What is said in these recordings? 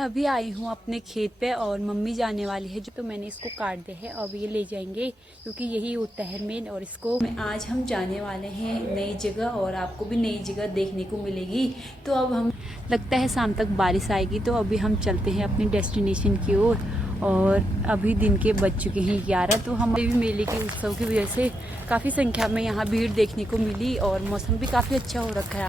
अभी आई हूँ अपने खेत पे और मम्मी जाने वाली है जो, तो मैंने इसको काट दिया है। अब ये ले जाएंगे क्योंकि यही होता है मेन। और इसको आज हम जाने वाले हैं नई जगह और आपको भी नई जगह देखने को मिलेगी। तो अब हम लगता है शाम तक बारिश आएगी, तो अभी हम चलते हैं अपनी डेस्टिनेशन की ओर। और अभी दिन के बज चुके हैं 11। तो हम अभी मेले के उत्सव की वजह से काफ़ी संख्या में यहाँ भीड़ देखने को मिली और मौसम भी काफ़ी अच्छा हो रखा है।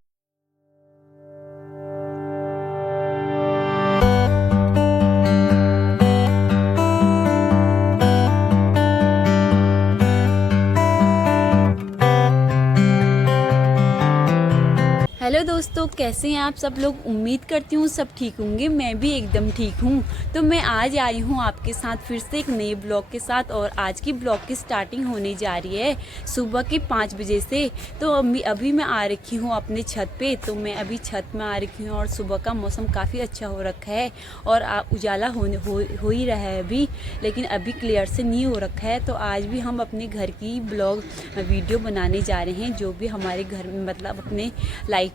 हेलो दोस्तों, कैसे हैं आप सब लोग। उम्मीद करती हूँ सब ठीक होंगे। मैं भी एकदम ठीक हूँ। तो मैं आज आई हूँ आपके साथ फिर से एक नए ब्लॉग के साथ। और आज की ब्लॉग की स्टार्टिंग होने जा रही है सुबह के 5 बजे से। तो अभी मैं आ रखी हूँ अपने छत पे। तो मैं अभी छत में आ रखी हूँ और सुबह का मौसम काफ़ी अच्छा हो रखा है और उजाला हो ही रहा है अभी, लेकिन अभी क्लियर से नहीं हो रखा है। तो आज भी हम अपने घर की ब्लॉग वीडियो बनाने जा रहे हैं, जो भी हमारे घर में मतलब अपने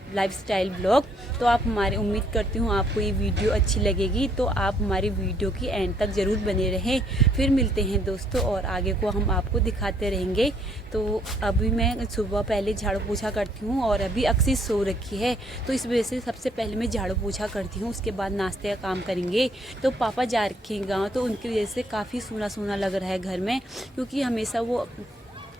लाइफस्टाइल ब्लॉग। तो आप हमारे, उम्मीद करती हूँ आपको ये वीडियो अच्छी लगेगी। तो आप हमारी वीडियो की एंड तक ज़रूर बने रहें। फिर मिलते हैं दोस्तों और आगे को हम आपको दिखाते रहेंगे। तो अभी मैं सुबह पहले झाड़ू पोछा करती हूँ और अभी अक्सी सो रखी है, तो इस वजह से सबसे पहले मैं झाड़ू पोछा करती हूँ। उसके बाद नाश्ते का काम करेंगे। तो पापा जा रखे हैं गाँव, तो उनकी वजह से काफ़ी सूना सूना लग रहा है घर में, क्योंकि हमेशा वो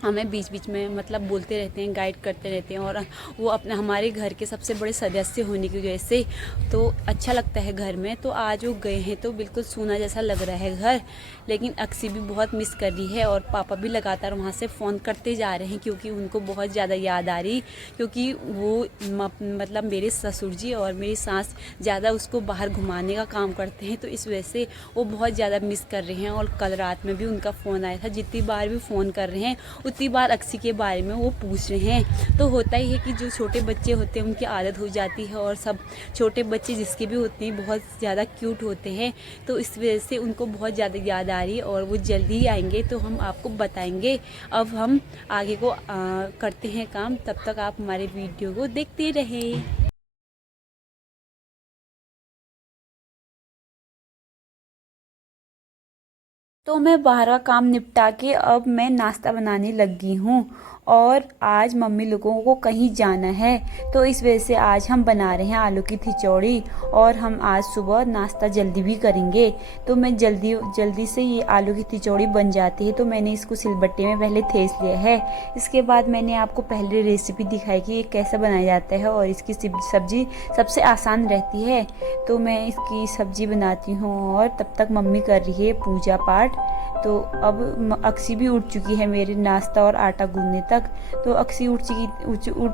हमें बीच बीच में मतलब बोलते रहते हैं, गाइड करते रहते हैं। और वो अपने हमारे घर के सबसे बड़े सदस्य होने की वजह से तो अच्छा लगता है घर में। तो आज वो गए हैं तो बिल्कुल सूना जैसा लग रहा है घर, लेकिन अक्सी भी बहुत मिस कर रही है और पापा भी लगातार वहाँ से फ़ोन करते जा रहे हैं, क्योंकि उनको बहुत ज़्यादा याद आ रही। क्योंकि वो मतलब मेरे ससुर जी और मेरी सास ज़्यादा उसको बाहर घुमाने का काम करते हैं, तो इस वजह से वो बहुत ज़्यादा मिस कर रहे हैं। और कल रात में भी उनका फ़ोन आया था। जितनी बार भी फ़ोन कर रहे हैं उतनी बार अक्सी के बारे में वो पूछ रहे हैं। तो होता ही है कि जो छोटे बच्चे होते हैं उनकी आदत हो जाती है, और सब छोटे बच्चे जिसके भी होते हैं बहुत ज़्यादा क्यूट होते हैं। तो इस वजह से उनको बहुत ज़्यादा याद आ रही है और वो जल्दी ही आएंगे, तो हम आपको बताएंगे। अब हम आगे को करते हैं काम, तब तक आप हमारे वीडियो को देखते रहें। तो मैं बाहर का काम निपटा के अब मैं नाश्ता बनाने लगी हूँ। और आज मम्मी लोगों को कहीं जाना है, तो इस वजह से आज हम बना रहे हैं आलू की खिचौड़ी। और हम आज सुबह नाश्ता जल्दी भी करेंगे। तो मैं जल्दी से ये आलू की खिचौड़ी बन जाती है, तो मैंने इसको सिलबट्टे में पहले थेस लिया है। इसके बाद मैंने आपको पहले रेसिपी दिखाई कि ये कैसे बनाया जाता है, और इसकी सब्ज़ी सबसे आसान रहती है। तो मैं इसकी सब्ज़ी बनाती हूँ और तब तक मम्मी कर रही है पूजा पाठ। तो अब अक्सी भी उठ चुकी है मेरे नाश्ता और आटा गूंदने तक। तो अक्सी उठ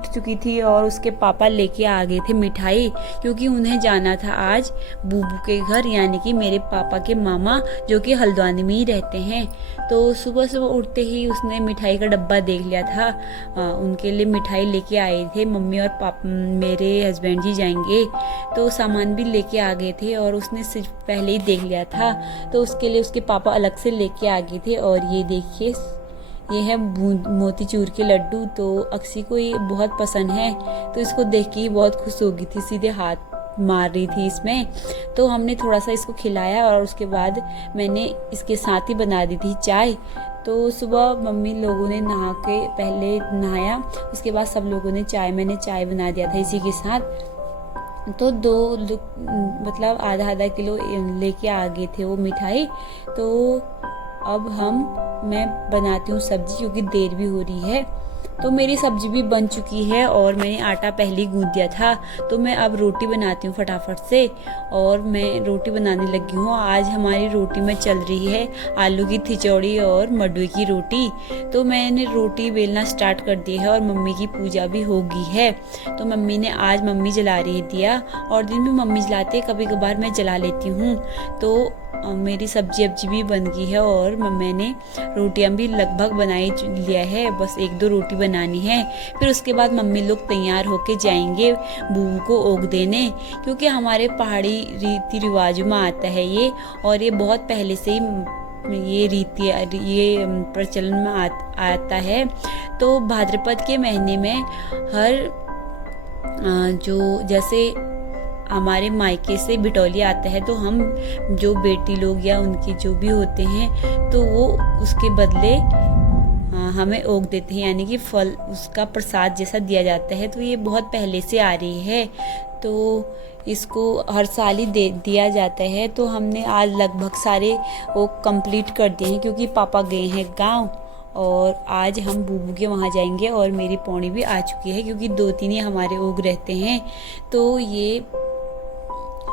चुकी थी और उसके पापा लेके आ गए थे मिठाई, क्योंकि उन्हें जाना था आज बूबू के घर, यानी कि मेरे पापा के मामा जो कि हल्द्वानी में ही रहते हैं। तो सुबह सुबह उठते ही उसने मिठाई का डब्बा देख लिया था। उनके लिए मिठाई लेके आए थे मम्मी और पापा, मेरे हस्बैंड जी जाएंगे, तो सामान भी लेके आ गए थे और उसने सिर्फ पहले ही देख लिया था। तो उसके लिए उसके पापा अलग से लेके आ गए थे। और ये देखिए, ये है मोतीचूर के लड्डू। तो अक्सी को ये बहुत पसंद है, तो इसको देख के ही बहुत खुश हो गई थी, सीधे हाथ मार रही थी इसमें। तो हमने थोड़ा सा इसको खिलाया और उसके बाद मैंने इसके साथ ही बना दी थी चाय। तो सुबह मम्मी लोगों ने नहा के पहले नहाया, उसके बाद सब लोगों ने मैंने चाय बना दिया था इसी के साथ। तो मतलब आधा किलो लेके आ गए थे वो मिठाई। तो अब मैं बनाती हूँ सब्जी, क्योंकि देर भी हो रही है। तो मेरी सब्जी भी बन चुकी है और मैंने आटा पहले ही गूंद दिया था। तो मैं अब रोटी बनाती हूँ फटाफट से, और मैं रोटी बनाने लगी हूँ। आज हमारी रोटी में चल रही है आलू की खिचौड़ी और मडवे की रोटी। तो मैंने रोटी बेलना स्टार्ट कर दी है और मम्मी की पूजा भी हो गई है। तो मम्मी जला रही है दिया, और दिन में मम्मी जलाते, कभी कभार मैं जला लेती हूँ। तो मेरी सब्जी भी बन गई है और मैंने रोटियां भी लगभग बनाई लिया है, बस 1-2 रोटी बनानी है। फिर उसके बाद मम्मी लोग तैयार होके जाएंगे बूबू को ओग देने, क्योंकि हमारे पहाड़ी रीति रिवाजों में आता है ये, और ये बहुत पहले से ही ये प्रचलन में आता है। तो भाद्रपद के महीने में हर जो जैसे हमारे मायके से बिटौलिया आता है तो हम जो बेटी लोग या उनके जो भी होते हैं तो वो उसके बदले हमें ओग देते हैं, यानी कि फल उसका प्रसाद जैसा दिया जाता है। तो ये बहुत पहले से आ रही है, तो इसको हर साल ही दिया जाता है। तो हमने आज लगभग सारे वो कंप्लीट कर दिए हैं क्योंकि पापा गए हैं गांव, और आज हम बूबू के वहाँ जाएंगे। और मेरी पौनी भी आ चुकी है क्योंकि 2-3 ही हमारे ओग रहते हैं, तो ये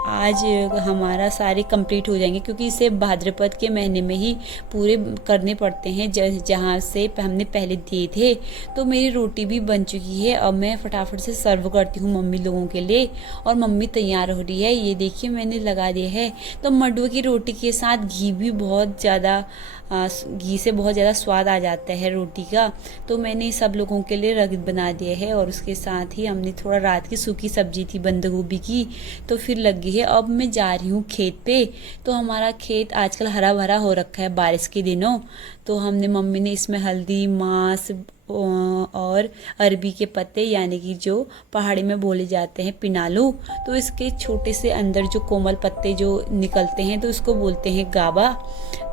आज हमारा सारे कंप्लीट हो जाएंगे क्योंकि इसे भाद्रपद के महीने में ही पूरे करने पड़ते हैं जहाँ से हमने पहले दिए थे। तो मेरी रोटी भी बन चुकी है, अब मैं फटाफट से सर्व करती हूँ मम्मी लोगों के लिए। और मम्मी तैयार हो रही है, ये देखिए मैंने लगा दिया है। तो मंडुए की रोटी के साथ घी भी बहुत ज़्यादा घी से बहुत ज़्यादा स्वाद आ जाता है रोटी का। तो मैंने सब लोगों के लिए रगत बना दिया है, और उसके साथ ही हमने थोड़ा रात की सूखी सब्जी थी बंद गोभी की, तो फिर लग गई है। अब मैं जा रही हूँ खेत पे। तो हमारा खेत आजकल हरा भरा हो रखा है बारिश के दिनों। तो हमने मम्मी ने इसमें हल्दी, मांस और अरबी के पत्ते, यानी कि जो पहाड़ी में बोले जाते हैं पिनालू, तो इसके छोटे से अंदर जो कोमल पत्ते जो निकलते हैं तो इसको बोलते हैं गाबा।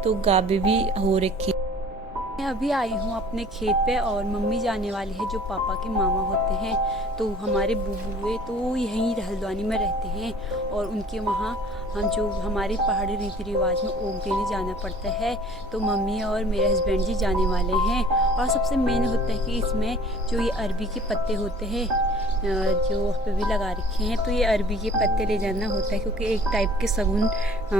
तो गाबे भी हो रखी। मैं अभी आई हूँ अपने खेत पे, और मम्मी जाने वाली है जो पापा के मामा होते हैं। तो हमारे बुबुए तो यहीं हल्द्वानी में रहते हैं, और उनके वहाँ हम जो हमारे पहाड़ी रीति रिवाज में ओग देने जाना पड़ता है। तो मम्मी और मेरे हस्बैंड जी जाने वाले हैं। और सबसे मेन होता है कि इसमें जो ये अरबी के पत्ते होते हैं जो पे भी लगा रखे हैं, तो ये अरबी के पत्ते ले जाना होता है क्योंकि एक टाइप के शगुन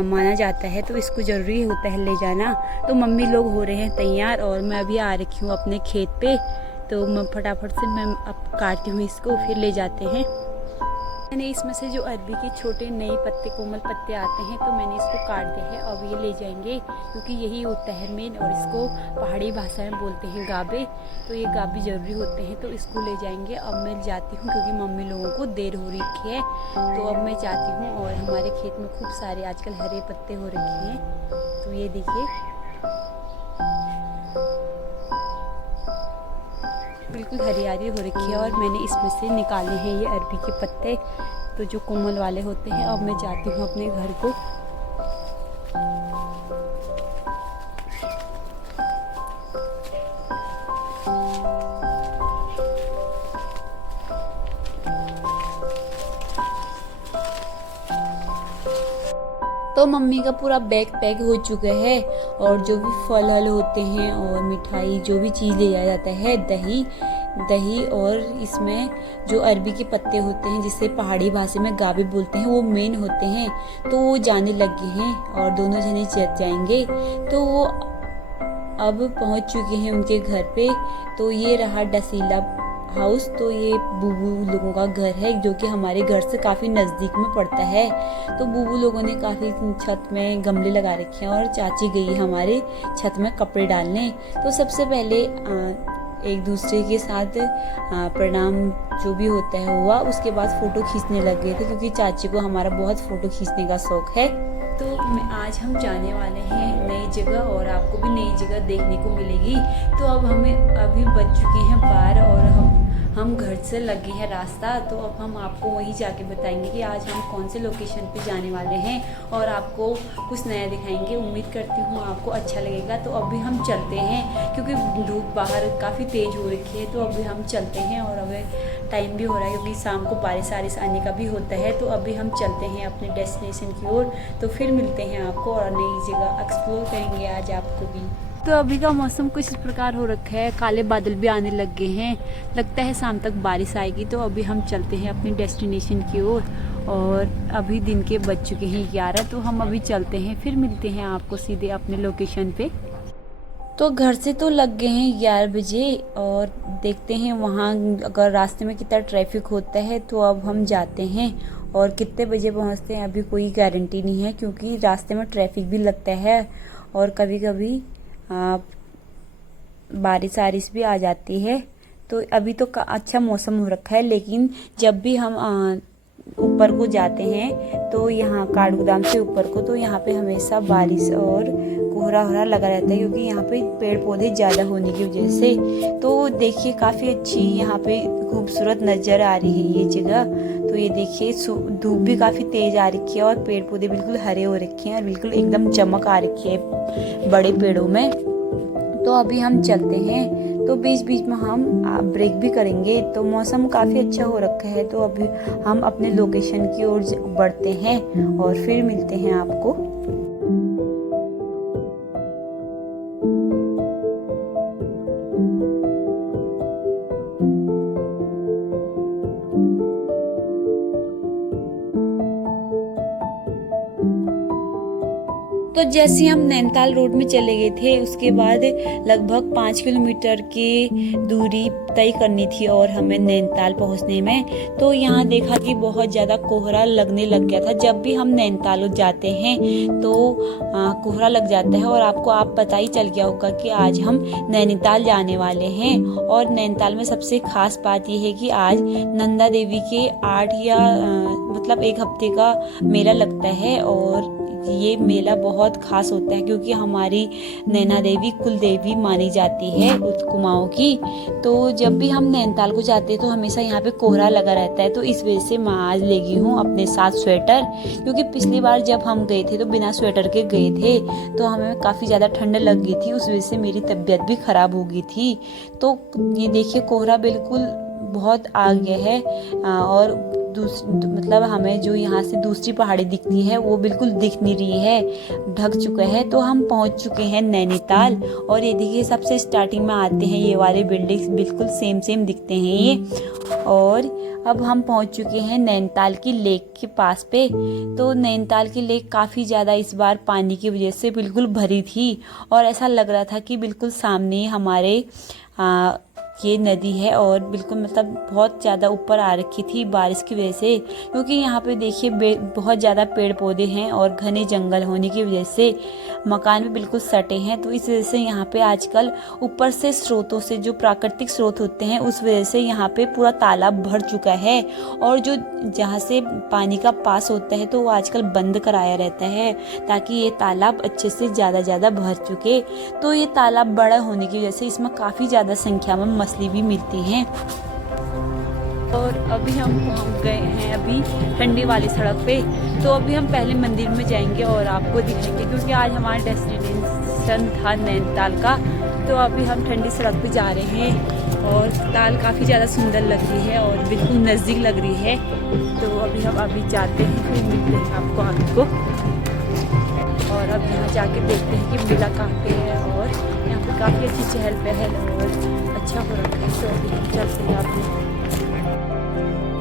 माना जाता है, तो इसको ज़रूरी होता है ले जाना। तो मम्मी लोग हो रहे हैं तैयार, और मैं अभी आ रखी हूँ अपने खेत पे। तो मैं फटाफट से मैं अब काटती हूँ इसको, फिर ले जाते हैं। मैंने इसमें से जो अरबी के छोटे नए पत्ते, कोमल पत्ते आते हैं, तो मैंने इसको काट दिया है। अब ये ले जाएंगे क्योंकि यही होता है मेन, और इसको पहाड़ी भाषा में बोलते हैं गाबे। तो ये गाबे ज़रूरी होते हैं, तो इसको ले जाएंगे। अब मैं जाती हूँ क्योंकि मम्मी लोगों को देर हो रही है, तो अब मैं जाती हूँ। और हमारे खेत में खूब सारे आजकल हरे पत्ते हो रखे हैं, तो ये देखिए बिल्कुल हरियाली हो रखी है। और मैंने इसमें से निकाले हैं ये अरबी के पत्ते, तो जो कोमल वाले होते हैं। अब मैं जाती हूँ अपने घर को। तो मम्मी का पूरा बैग पैक हो चुका है, और जो भी फल हल होते हैं और मिठाई जो भी चीज़ ले जाया जाता है, दही और इसमें जो अरबी के पत्ते होते हैं जिसे पहाड़ी भाषा में गाबे बोलते हैं, वो मेन होते हैं। तो वो जाने लग गए हैं और दोनों जने जाएंगे। तो वो अब पहुंच चुके हैं उनके घर पे। तो ये रहा डसीला हाउस। तो ये बूबू लोगों का घर है जो कि हमारे घर से काफ़ी नज़दीक में पड़ता है। तो बूबू लोगों ने काफ़ी छत में गमले लगा रखे हैं, और चाची गई हमारे छत में कपड़े डालने। तो सबसे पहले एक दूसरे के साथ प्रणाम जो भी होता है हुआ, उसके बाद फ़ोटो खींचने लग गए थे क्योंकि चाची को हमारा बहुत फ़ोटो खींचने का शौक़ है। तो आज हम जाने वाले हैं नई जगह, और आपको भी नई जगह देखने को मिलेगी। तो अब हमें अभी बज चुके हैं 12, और हम घर से लगे हैं रास्ता। तो अब हम आपको वहीं जाके बताएंगे कि आज हम कौन से लोकेशन पे जाने वाले हैं, और आपको कुछ नया दिखाएंगे। उम्मीद करती हूँ आपको अच्छा लगेगा। तो अभी हम चलते हैं क्योंकि धूप बाहर काफ़ी तेज़ हो रखी है। तो अभी हम चलते हैं, और अभी टाइम भी हो रहा है क्योंकि शाम को बारिश आने का भी होता है। तो अभी हम चलते हैं अपने डेस्टिनेशन की ओर। तो फिर मिलते हैं आपको, और नई जगह एक्सप्लोर करेंगे आज आपको भी। तो अभी का मौसम कुछ इस प्रकार हो रखा है, काले बादल भी आने लग गए हैं, लगता है शाम तक बारिश आएगी। तो अभी हम चलते हैं अपनी डेस्टिनेशन की ओर, और अभी दिन के बज चुके हैं 11। तो हम अभी चलते हैं, फिर मिलते हैं आपको सीधे अपने लोकेशन पे। तो घर से तो लग गए हैं 11 बजे, और देखते हैं वहाँ अगर रास्ते में कितना ट्रैफिक होता है। तो अब हम जाते हैं, और कितने बजे पहुँचते हैं अभी कोई गारंटी नहीं है क्योंकि रास्ते में ट्रैफिक भी लगता है, और कभी कभी बारिश भी आ जाती है। तो अभी तो अच्छा मौसम हो रखा है, लेकिन जब भी हम ऊपर को जाते हैं तो यहाँ काठगोदाम से ऊपर को, तो यहाँ पे हमेशा बारिश और कोहरा वोहरा लगा रहता है, क्योंकि यहाँ पे पेड़ पौधे ज़्यादा होने की वजह से। तो देखिए काफ़ी अच्छी यहाँ पे खूबसूरत नज़र आ रही है ये जगह। तो ये देखिए धूप भी काफ़ी तेज़ आ रखी है और पेड़ पौधे बिल्कुल हरे हो रखे हैं और बिल्कुल एकदम चमक आ रखी है बड़े पेड़ों में। तो अभी हम चलते हैं, तो बीच बीच में हम ब्रेक भी करेंगे। तो मौसम काफ़ी अच्छा हो रखा है, तो अभी हम अपने लोकेशन की ओर बढ़ते हैं और फिर मिलते हैं आपको। तो जैसे हम नैनीताल रोड में चले गए थे, उसके बाद लगभग 5 किलोमीटर की दूरी तय करनी थी और हमें नैनीताल पहुंचने में। तो यहाँ देखा कि बहुत ज़्यादा कोहरा लगने लग गया था। जब भी हम नैनीताल जाते हैं तो कोहरा लग जाता है, और आप पता ही चल गया होगा कि आज हम नैनीताल जाने वाले हैं। और नैनीताल में सबसे खास बात यह है कि आज नंदा देवी के 8 या मतलब 1 हफ्ते का मेला लगता है, और ये मेला बहुत खास होता है क्योंकि हमारी नैना देवी कुल देवी मानी जाती है उस कुमाऊं की। तो जब भी हम नैनीताल को जाते हैं तो हमेशा यहाँ पे कोहरा लगा रहता है। तो इस वजह से मैं आज ले गई हूँ अपने साथ स्वेटर, क्योंकि पिछली बार जब हम गए थे तो बिना स्वेटर के गए थे, तो हमें काफ़ी ज़्यादा ठंड लग गई थी। उस वजह से मेरी तबीयत भी ख़राब हो गई थी। तो ये देखिए कोहरा बिल्कुल बहुत आ गया है, और मतलब हमें जो यहाँ से दूसरी पहाड़ी दिखती है वो बिल्कुल दिख नहीं रही है, ढक चुका है। तो हम पहुँच चुके हैं नैनीताल, और ये देखिए सबसे स्टार्टिंग में आते हैं ये वाले बिल्डिंग्स, बिल्कुल सेम दिखते हैं ये। और अब हम पहुँच चुके हैं नैनीताल की लेक के पास पे। तो नैनीताल की लेक काफ़ी ज़्यादा इस बार पानी की वजह से बिल्कुल भरी थी, और ऐसा लग रहा था कि बिल्कुल सामने हमारे ये नदी है, और बिल्कुल मतलब बहुत ज़्यादा ऊपर आ रखी थी बारिश की वजह से, क्योंकि यहाँ पे देखिए बहुत ज़्यादा पेड़ पौधे हैं और घने जंगल होने की वजह से मकान भी बिल्कुल सटे हैं। तो इस वजह से यहाँ पे आजकल ऊपर से स्रोतों से जो प्राकृतिक स्रोत होते हैं उस वजह से यहाँ पे पूरा तालाब भर चुका है, और जो जहाँ से पानी का पास होता है तो वो आजकल बंद कराया रहता है ताकि ये तालाब अच्छे से ज़्यादा भर चुके। तो ये तालाब बड़ा होने की वजह से इसमें काफ़ी ज़्यादा संख्या में मछली भी मिलती हैं। और अभी हम पहुंच गए हैं अभी ठंडी वाली सड़क पे। तो अभी हम पहले मंदिर में जाएंगे और आपको दिखाएंगे, क्योंकि आज हमारा डेस्टिनेशन था नैनीताल का। तो अभी हम ठंडी सड़क पे जा रहे हैं, और ताल काफ़ी ज़्यादा सुंदर लग रही है और बिल्कुल नज़दीक लग रही है। तो अभी हम जाते हैं, फिर मिलते हैं आपको आगे को। और अब यहाँ जाके देखते हैं कि मेला कहाँ पे है, और यहाँ पे काफ़ी अच्छी चहल पहल और अच्छा हो रखा है। तो अभी हम चलते हैं आपको।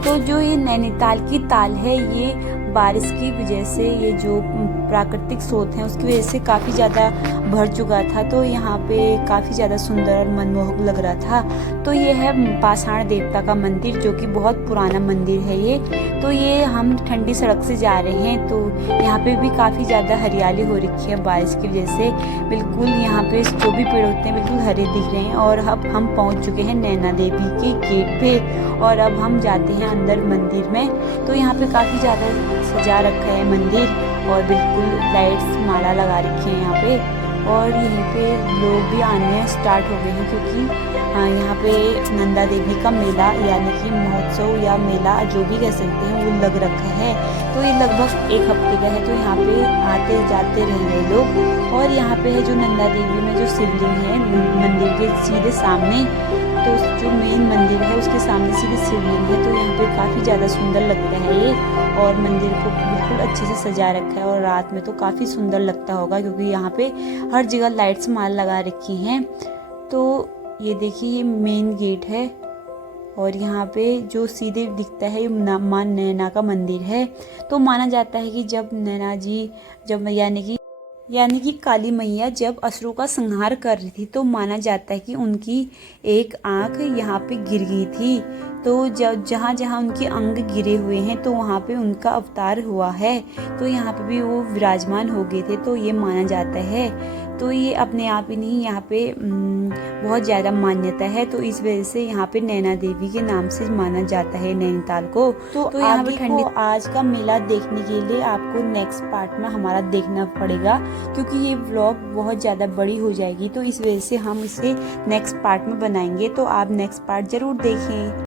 तो जो ये नैनीताल की ताल है, ये बारिश की वजह से ये जो प्राकृतिक स्रोत हैं उसकी वजह से काफ़ी ज़्यादा भर चुका था। तो यहाँ पे काफ़ी ज़्यादा सुंदर और मनमोहक लग रहा था। तो ये है पाषाण देवता का मंदिर, जो कि बहुत पुराना मंदिर है ये। तो ये हम ठंडी सड़क से जा रहे हैं, तो यहाँ पे भी काफ़ी ज़्यादा हरियाली हो रखी है बारिश की वजह से। बिल्कुल यहाँ पे जो भी पेड़ होते हैं बिल्कुल हरे दिख रहे हैं। और अब हम पहुँच चुके हैं नैना देवी के गेट पे, और अब हम जाते हैं अंदर मंदिर में। तो यहाँ पे काफ़ी ज़्यादा सजा रखा है मंदिर, और बिल्कुल लाइट्स माला लगा रखी है यहाँ पे। और यहीं पे लोग भी आने स्टार्ट हो गए हैं, क्योंकि यहाँ पे नंदा देवी का मेला यानी कि महोत्सव या मेला जो भी कह सकते हैं वो लग रखा है। तो ये लगभग 1 हफ्ते का है। तो यहाँ पे आते जाते रहेंगे लोग। और यहाँ पे है जो नंदा देवी में जो शिवलिंग है मंदिर के सीधे सामने, तो जो मेन मंदिर है उसके सामने सीधे शिवलिंग है। तो यहाँ पे काफ़ी ज़्यादा सुंदर लगता है ये, और मंदिर को बिल्कुल अच्छे से सजा रखा है। और रात में तो काफ़ी सुंदर लगता होगा, क्योंकि यहाँ पे हर जगह लाइट्स माल लगा रखी हैं। तो ये देखिए ये मेन गेट है, और यहाँ पे जो सीधे दिखता है ये माँ नैना का मंदिर है। तो माना जाता है कि जब नैना जी यानी कि काली मैया जब असुरों का संहार कर रही थी, तो माना जाता है कि उनकी एक आंख यहाँ पे गिर गई थी। तो जहाँ जहाँ उनके अंग गिरे हुए हैं तो वहाँ पे उनका अवतार हुआ है। तो यहाँ पे भी वो विराजमान हो गए थे, तो ये माना जाता है। तो ये अपने आप ही नहीं, यहाँ पे बहुत ज़्यादा मान्यता है, तो इस वजह से यहाँ पे नैना देवी के नाम से माना जाता है नैनीताल को। तो यहाँ पे ठंडी आज का मेला देखने के लिए आपको नेक्स्ट पार्ट में हमारा देखना पड़ेगा, क्योंकि ये व्लॉग बहुत ज़्यादा बड़ी हो जाएगी, तो इस वजह से हम इसे नेक्स्ट पार्ट में बनाएंगे। तो आप नेक्स्ट पार्ट ज़रूर देखें।